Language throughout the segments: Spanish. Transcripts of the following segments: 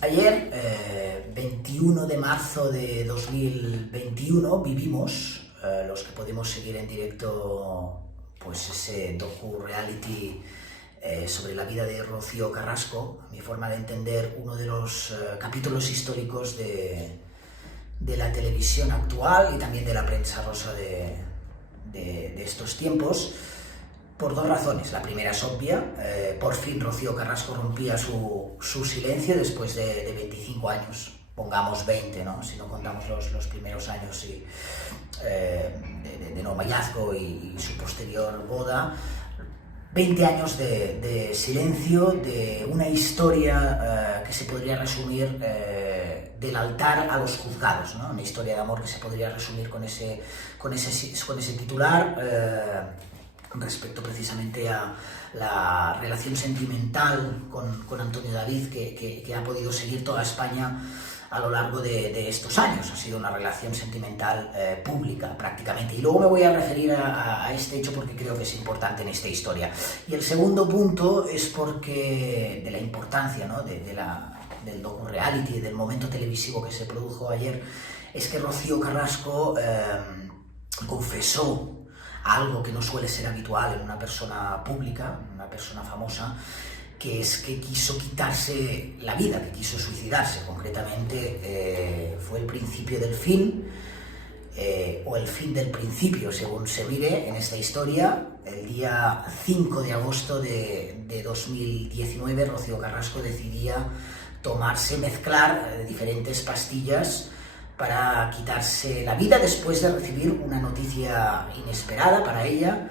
Ayer, 21 de marzo de 2021, vivimos, los que podemos seguir en directo, pues ese docu-reality sobre la vida de Rocío Carrasco, a mi forma de entender, uno de los capítulos históricos de la televisión actual y también de la prensa rosa de estos tiempos, por dos razones. La primera es obvia, por fin Rocío Carrasco rompía su silencio después de 25 años, pongamos 20, ¿no? Si no contamos los primeros años de noviazgo y su posterior boda. 20 años de silencio, de una historia que se podría resumir del altar a los juzgados, ¿no? Una historia de amor que se podría resumir con ese titular, respecto precisamente a la relación sentimental con Antonio David que ha podido seguir toda España a lo largo de estos años. Ha sido una relación sentimental pública prácticamente. Y luego me voy a referir a este hecho porque creo que es importante en esta historia. Y el segundo punto es porque de la importancia, ¿no? del docu-reality, del momento televisivo que se produjo ayer, es que Rocío Carrasco confesó algo que no suele ser habitual en una persona pública, una persona famosa, que es que quiso quitarse la vida, que quiso suicidarse. Concretamente, fue el principio del fin, o el fin del principio, según se mire en esta historia. El día 5 de agosto de 2019, Rocío Carrasco decidía mezclar diferentes pastillas para quitarse la vida después de recibir una noticia inesperada para ella,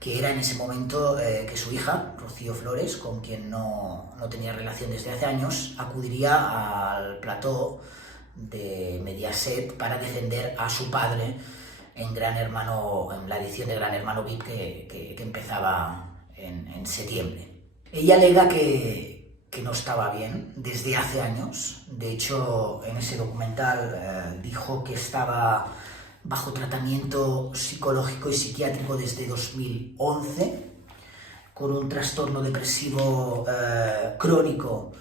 que era en ese momento que su hija, Rocío Flores, con quien no tenía relación desde hace años, acudiría al plató de Mediaset para defender a su padre en Gran Hermano, en la edición de Gran Hermano VIP que empezaba en septiembre. Ella alega que no estaba bien desde hace años. De hecho, en ese documental dijo que estaba bajo tratamiento psicológico y psiquiátrico desde 2011, con un trastorno depresivo crónico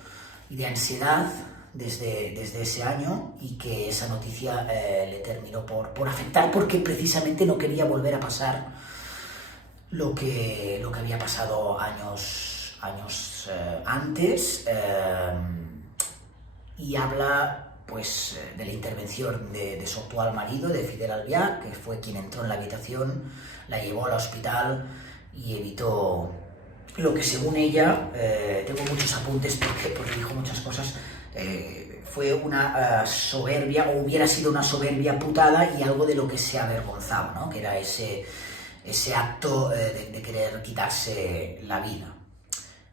y de ansiedad desde ese año, y que esa noticia le terminó por afectar porque precisamente no quería volver a pasar lo que había pasado años antes, y habla pues de la intervención de su actual marido, de Fidel Albiac, que fue quien entró en la habitación, la llevó al hospital y evitó lo que, según ella, tengo muchos apuntes porque dijo muchas cosas, fue una soberbia, o hubiera sido una soberbia putada, y algo de lo que se avergonzaba, ¿no? Que era ese acto de querer quitarse la vida.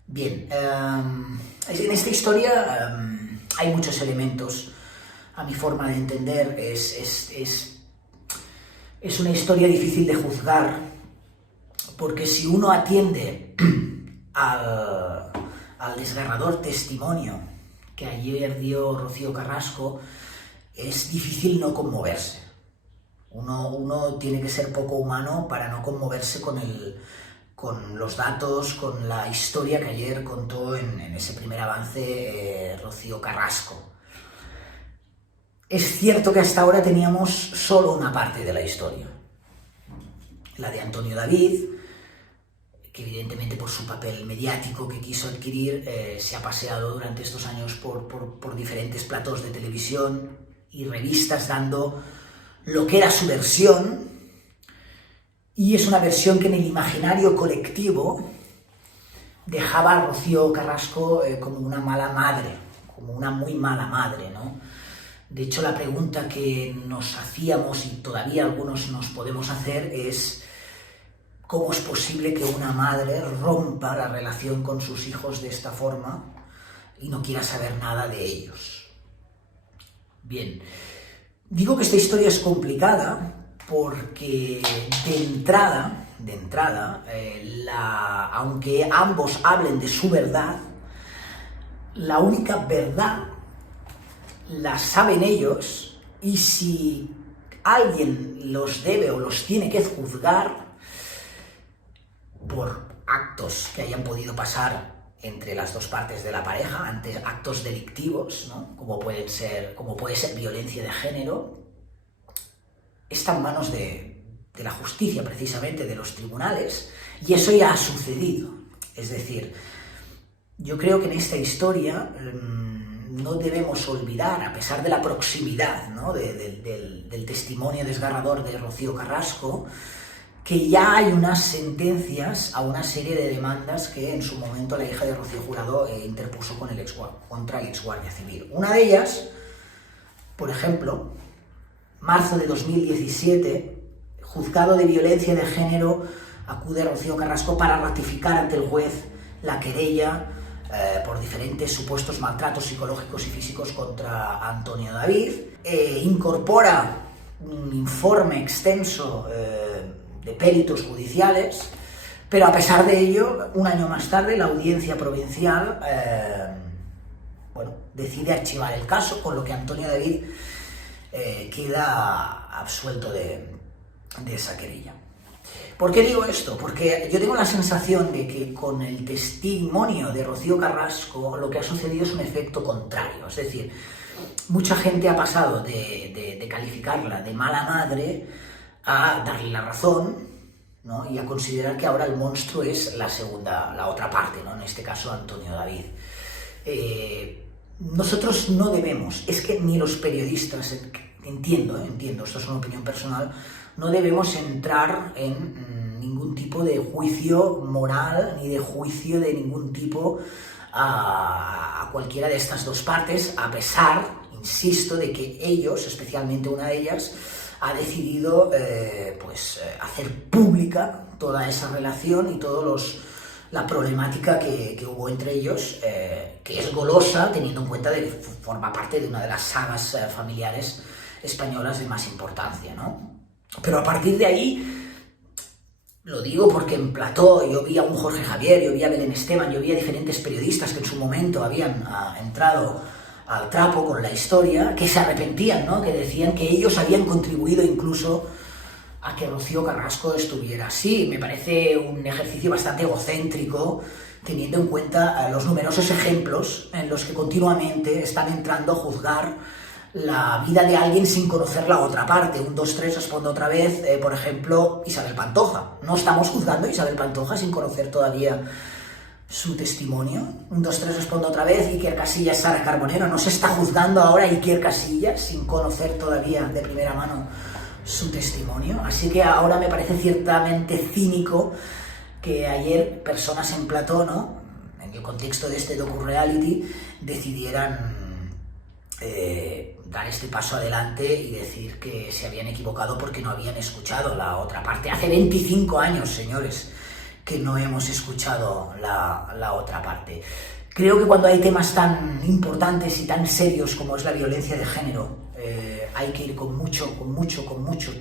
Bien, en esta historia hay muchos elementos. A mi forma de entender, es una historia difícil de juzgar, porque si uno atiende al desgarrador testimonio que ayer dio Rocío Carrasco, es difícil no conmoverse. Uno tiene que ser poco humano para no conmoverse con los datos, con la historia que ayer contó en ese primer avance Rocío Carrasco. Es cierto que hasta ahora teníamos solo una parte de la historia, la de Antonio David, que evidentemente por su papel mediático que quiso adquirir se ha paseado durante estos años por diferentes platós de televisión y revistas dando lo que era su versión. Y es una versión que en el imaginario colectivo dejaba a Rocío Carrasco como una mala madre, como una muy mala madre, ¿no? De hecho, la pregunta que nos hacíamos, y todavía algunos nos podemos hacer, es ¿cómo es posible que una madre rompa la relación con sus hijos de esta forma y no quiera saber nada de ellos? Bien, digo que esta historia es complicada porque de entrada, aunque ambos hablen de su verdad, la única verdad la saben ellos, y si alguien los debe o los tiene que juzgar por actos que hayan podido pasar entre las dos partes de la pareja ante actos delictivos, ¿no? como puede ser violencia de género, está en manos de la justicia, precisamente, de los tribunales, y eso ya ha sucedido. Es decir, yo creo que en esta historia no debemos olvidar, a pesar de la proximidad, ¿no? del testimonio desgarrador de Rocío Carrasco, que ya hay unas sentencias a una serie de demandas que en su momento la hija de Rocío Jurado interpuso contra el exguardia civil. Una de ellas, por ejemplo, marzo de 2017, juzgado de violencia de género acude a Rocío Carrasco para ratificar ante el juez la querella por diferentes supuestos maltratos psicológicos y físicos contra Antonio David. Incorpora un informe extenso de peritos judiciales, pero a pesar de ello, un año más tarde, la audiencia provincial decide archivar el caso, con lo que Antonio David queda absuelto de esa querella. ¿Por qué digo esto? Porque yo tengo la sensación de que con el testimonio de Rocío Carrasco lo que ha sucedido es un efecto contrario. Es decir, mucha gente ha pasado de calificarla de mala madre a darle la razón, ¿no? Y a considerar que ahora el monstruo es la otra parte, ¿no? En este caso Antonio David. Nosotros no debemos, es que ni los periodistas, entiendo, esto es una opinión personal, no debemos entrar en ningún tipo de juicio moral ni de juicio de ningún tipo a cualquiera de estas dos partes, a pesar, insisto, de que ellos, especialmente una de ellas, ha decidido hacer pública toda esa relación y toda la problemática que hubo entre ellos, que es golosa, teniendo en cuenta que forma parte de una de las sagas familiares españolas de más importancia, ¿no? Pero a partir de ahí, lo digo porque en plató yo vi a un Jorge Javier, yo vi a Belén Esteban, yo vi a diferentes periodistas que en su momento habían entrado al trapo con la historia, que se arrepentían, ¿no? Que decían que ellos habían contribuido incluso a que Rocío Carrasco estuviera así. Me parece un ejercicio bastante egocéntrico, teniendo en cuenta los numerosos ejemplos en los que continuamente están entrando a juzgar la vida de alguien sin conocer la otra parte. 1, 2, 3, respondo otra vez. Por ejemplo, Isabel Pantoja. No estamos juzgando a Isabel Pantoja sin conocer todavía su testimonio. 1, 2, 3, respondo otra vez. Iker Casillas, Sara Carbonero. No se está juzgando ahora a Iker Casillas sin conocer todavía de primera mano su testimonio. Así que ahora me parece ciertamente cínico que ayer personas en plató, ¿no?, en el contexto de este docu-reality, decidieran dar este paso adelante y decir que se habían equivocado porque no habían escuchado la otra parte. Hace 25 años, señores, que no hemos escuchado la otra parte. Creo que cuando hay temas tan importantes y tan serios como es la violencia de género, hay que ir con mucho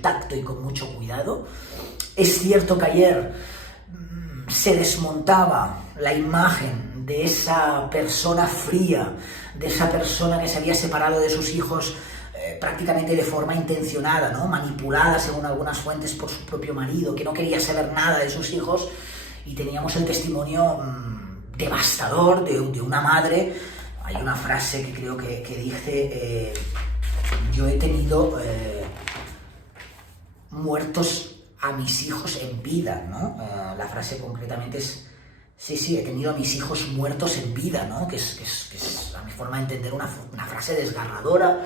tacto y con mucho cuidado. Es cierto que ayer se desmontaba la imagen de esa persona fría, de esa persona que se había separado de sus hijos prácticamente de forma intencionada, ¿no?, manipulada según algunas fuentes por su propio marido, que no quería saber nada de sus hijos, y teníamos el testimonio devastador de una madre. Hay una frase que creo que dice, yo he tenido muertos a mis hijos en vida, ¿no? La frase concretamente es, sí, he tenido a mis hijos muertos en vida, ¿no? Que es a mi forma de entender una frase desgarradora.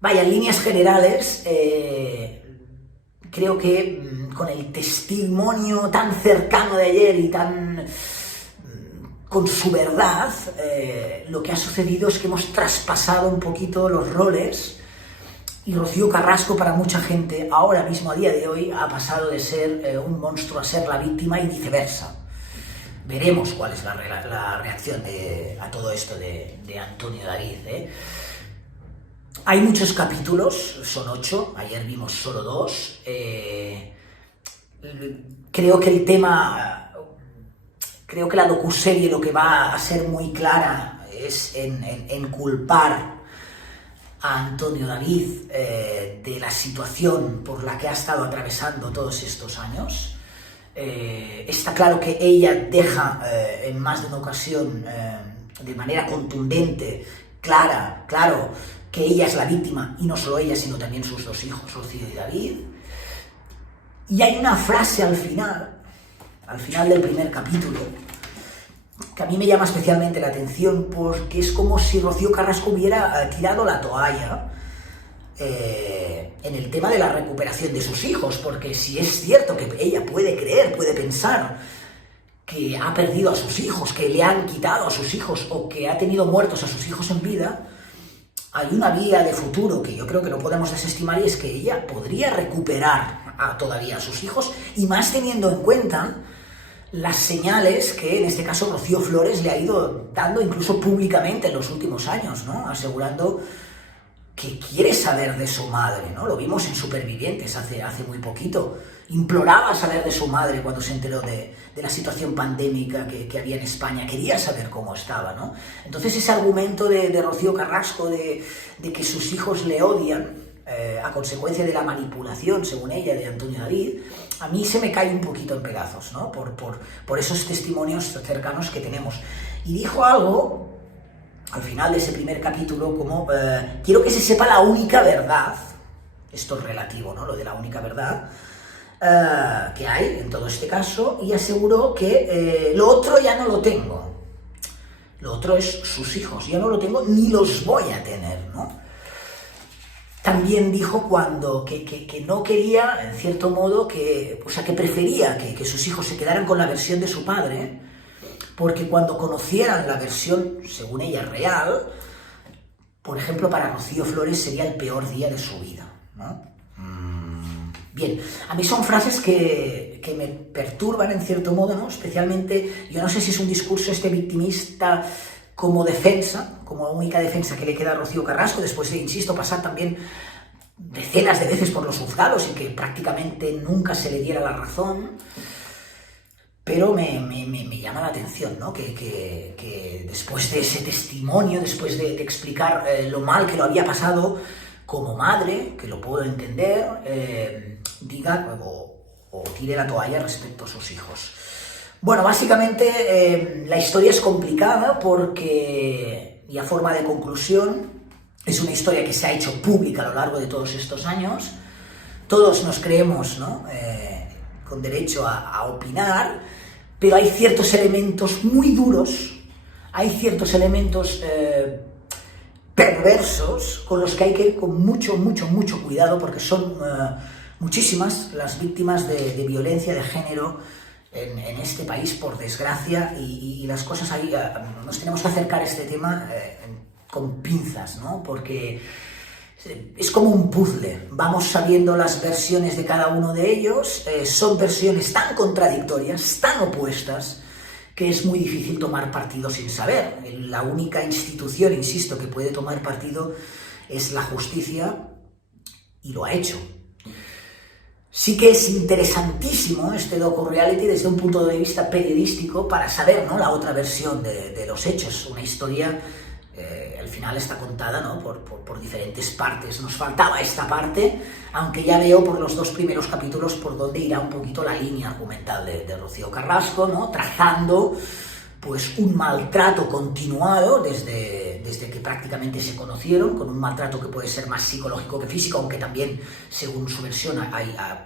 Vaya, en líneas generales, creo que con el testimonio tan cercano de ayer y tan con su verdad, lo que ha sucedido es que hemos traspasado un poquito los roles, y Rocío Carrasco, para mucha gente, ahora mismo, a día de hoy, ha pasado de ser un monstruo a ser la víctima y viceversa. Veremos cuál es la reacción a todo esto de Antonio David, ¿eh? Hay muchos capítulos, son 8, ayer vimos solo 2. Creo que la docuserie lo que va a ser muy clara es en culpar a Antonio David de la situación por la que ha estado atravesando todos estos años. Está claro que ella deja en más de una ocasión, de manera contundente, claro, que ella es la víctima, y no solo ella, sino también sus dos hijos, Rocío y David. Y hay una frase al final del primer capítulo, que a mí me llama especialmente la atención, porque es como si Rocío Carrasco hubiera tirado la toalla en el tema de la recuperación de sus hijos, porque si es cierto que ella puede creer, puede pensar que ha perdido a sus hijos, que le han quitado a sus hijos o que ha tenido muertos a sus hijos en vida, hay una vía de futuro que yo creo que no podemos desestimar, y es que ella podría recuperar todavía a sus hijos, y más teniendo en cuenta las señales que en este caso Rocío Flores le ha ido dando incluso públicamente en los últimos años, ¿no? Asegurando que quiere saber de su madre, ¿no? Lo vimos en Supervivientes hace muy poquito. Imploraba saber de su madre cuando se enteró de la situación pandémica que había en España. Quería saber cómo estaba, ¿no? Entonces ese argumento de Rocío Carrasco de que sus hijos le odian a consecuencia de la manipulación, según ella, de Antonio David, a mí se me cae un poquito en pedazos, ¿no? Por esos testimonios cercanos que tenemos. Y dijo algo al final de ese primer capítulo como quiero que se sepa la única verdad, esto es relativo, ¿no? Lo de la única verdad que hay en todo este caso, y aseguró que lo otro ya no lo tengo, lo otro es sus hijos, ya no lo tengo ni los voy a tener, ¿no? También dijo que no quería, en cierto modo, que prefería que sus hijos se quedaran con la versión de su padre, porque cuando conocieran la versión, según ella, real, por ejemplo, para Rocío Flores sería el peor día de su vida, ¿no? Bien, a mí son frases que me perturban en cierto modo, ¿no? Especialmente, yo no sé si es un discurso victimista como defensa, como única defensa que le queda a Rocío Carrasco, después de, insisto, pasar también decenas de veces por los juzgados y que prácticamente nunca se le diera la razón. Pero me llama la atención, ¿no? Que después de ese testimonio, después de explicar lo mal que lo había pasado como madre, que lo puedo entender, diga o tire la toalla respecto a sus hijos. Bueno, básicamente la historia es complicada porque, y a forma de conclusión, es una historia que se ha hecho pública a lo largo de todos estos años. Todos nos creemos, ¿no? Con derecho a opinar, pero hay ciertos elementos muy duros, hay ciertos elementos perversos con los que hay que ir con mucho cuidado, porque son muchísimas las víctimas de violencia de género en este país, por desgracia, y las cosas ahí, nos tenemos que acercar a este tema con pinzas, ¿no? Porque es como un puzzle, vamos sabiendo las versiones de cada uno de ellos, son versiones tan contradictorias, tan opuestas, que es muy difícil tomar partido sin saber. La única institución, insisto, que puede tomar partido es la justicia, y lo ha hecho. Sí que es interesantísimo este docu-reality desde un punto de vista periodístico para saber, ¿no?, la otra versión de los hechos, una historia al final está contada, ¿no?, por diferentes partes. Nos faltaba esta parte, aunque ya veo por los dos primeros capítulos por dónde irá un poquito la línea argumental de Rocío Carrasco, ¿no?, trazando pues un maltrato continuado desde que prácticamente se conocieron, con un maltrato que puede ser más psicológico que físico, aunque también, según su versión,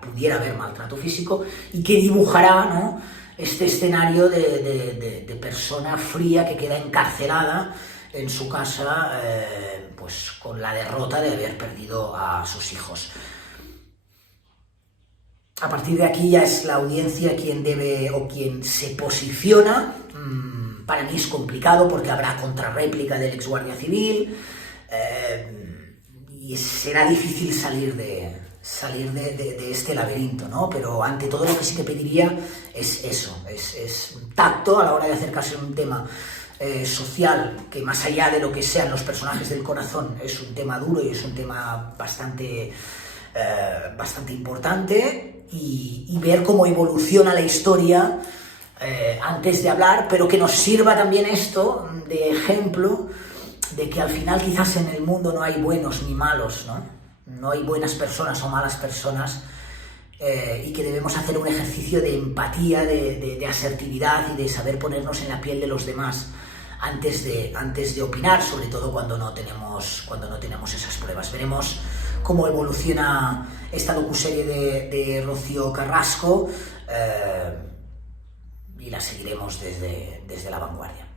pudiera haber maltrato físico, y que dibujará, ¿no?, este escenario de persona fría que queda encarcelada en su casa, pues con la derrota de haber perdido a sus hijos. A partir de aquí ya es la audiencia quien debe o quien se posiciona. Para mí es complicado porque habrá contrarréplica del ex guardia civil y será difícil salir de este laberinto, ¿no? Pero ante todo lo que sí que pediría es eso, es tacto a la hora de acercarse a un tema social, que más allá de lo que sean los personajes del corazón, es un tema duro y es un tema bastante importante, y ver cómo evoluciona la historia antes de hablar, pero que nos sirva también esto de ejemplo de que al final quizás en el mundo no hay buenos ni malos, ¿no? No hay buenas personas o malas personas, y que debemos hacer un ejercicio de empatía, de asertividad y de saber ponernos en la piel de los demás antes de opinar, sobre todo cuando no tenemos esas pruebas. Veremos cómo evoluciona esta docuserie de Rocío Carrasco y la seguiremos desde La Vanguardia.